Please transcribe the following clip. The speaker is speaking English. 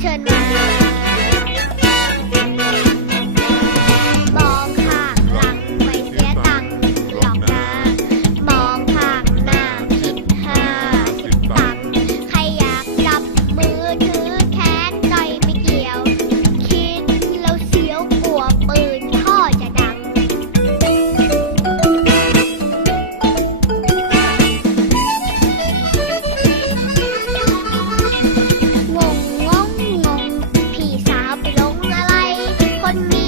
เชิญมา Me.